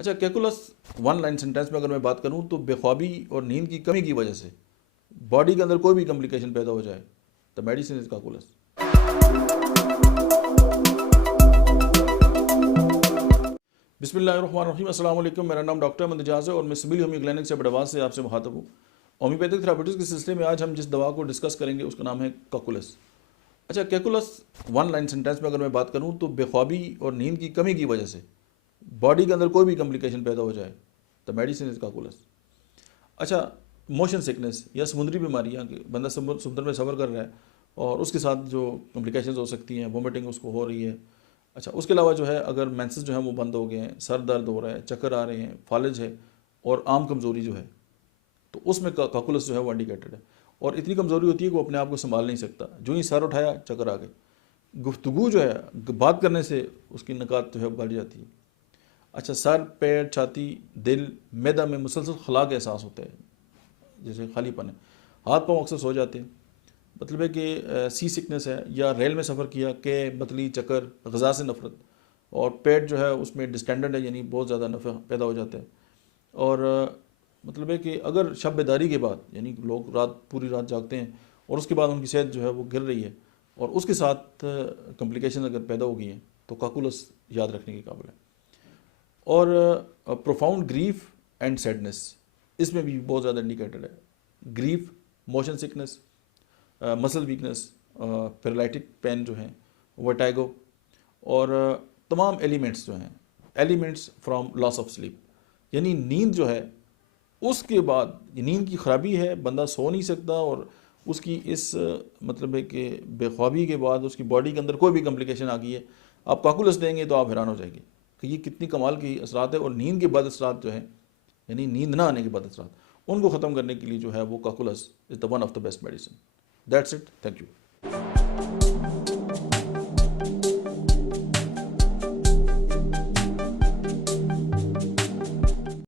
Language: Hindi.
अच्छा, कैकुलस वन लाइन सेंटेंस में अगर मैं बात करूं तो बेख्वाबी और नींद की कमी की वजह से बॉडी के अंदर कोई भी कॉम्प्लिकेशन पैदा हो जाए तो मेडिसिन इज कैकुलस। बिस्मिल्लाहिर्रहमानिर्रहीम, अस्सलाम वालेकुम। मेरा नाम डॉक्टर अहमद एजाज है और मैं सिमिलिया होम्यो क्लिनिक से बड़वाज से आपसे मुखातब हूँ। होम्योपैथिक थेरापीटिक्स के सिलसिले में आज हम जिस दवा को डिस्कस करेंगे उसका नाम है कॉकुलस। अच्छा, कैकुलस वन लाइन सेंटेंस में अगर मैं बात करूँ तो बेख्वाबी और नींद की कमी की वजह से बॉडी के अंदर कोई भी कॉम्प्लिकेशन पैदा हो जाए तो मेडिसिन इज कॉकुलस। अच्छा, मोशन सिकनेस या समुद्री बीमारियाँ कि बंदा समुद्र में सफ़र कर रहा है और उसके साथ जो कॉम्प्लिकेशंस हो सकती हैं, वोमिटिंग उसको हो रही है। अच्छा, उसके अलावा जो है अगर मेंसेस जो है वो बंद हो गए हैं, सर दर्द हो रहा है, चक्कर आ रहे हैं, फालिज है और आम कमज़ोरी जो है, तो उसमें कॉकुलस जो है वो इंडिकेटेड है। और इतनी कमज़ोरी होती है कि वो अपने आप को संभाल नहीं सकता, जो ही सर उठाया चक्कर आ गए। गुफ्तगू जो है बात करने से उसकी निकात जो है बढ़ जाती है। अच्छा, सर, पैर, छाती, दिल, मैदा में मुसलसल खला का एहसास होता है, जैसे खालीपन है। हाथ पाँव अक्सर सो जाते हैं, मतलब है कि सी सिकनेस है या रेल में सफ़र किया के बतली, चक्कर, गज़ा से नफरत और पेट जो है उसमें डिस्टेंडेड है, यानी बहुत ज़्यादा नफ़ा पैदा हो जाता है। और मतलब है कि अगर शब बेदारी के बाद, यानी लोग पूरी रात जागते हैं और उसके बाद उनकी सेहत जो है वो गिर रही है और उसके साथ कॉम्प्लिकेशन अगर पैदा हो गई है तो कॉकुलस याद रखने के काबिल है। और प्रोफाउंड ग्रीफ एंड सैडनेस इसमें भी बहुत ज़्यादा इंडिकेटेड है। Grief, motion sickness, muscle weakness, paralytic pain जो है, वर्टाइगो और तमाम एलिमेंट्स जो हैं, elements from loss of sleep, यानी नींद जो है उसके बाद नींद की ख़राबी है, बंदा सो नहीं सकता और उसकी इस मतलब है कि बेख्वाबी के बाद उसकी बॉडी के अंदर कोई भी कॉम्प्लिकेशन आ गई है। आप कॉकुलस देंगे तो आप हैरान हो जाएंगे कि ये कितनी कमाल की असरात है। और नींद के बाद असरात जो हैं, यानी नींद ना आने के बाद असरात, उनको ख़त्म करने के लिए जो है वो cocculus is the one of the best medicine. That's it, thank you.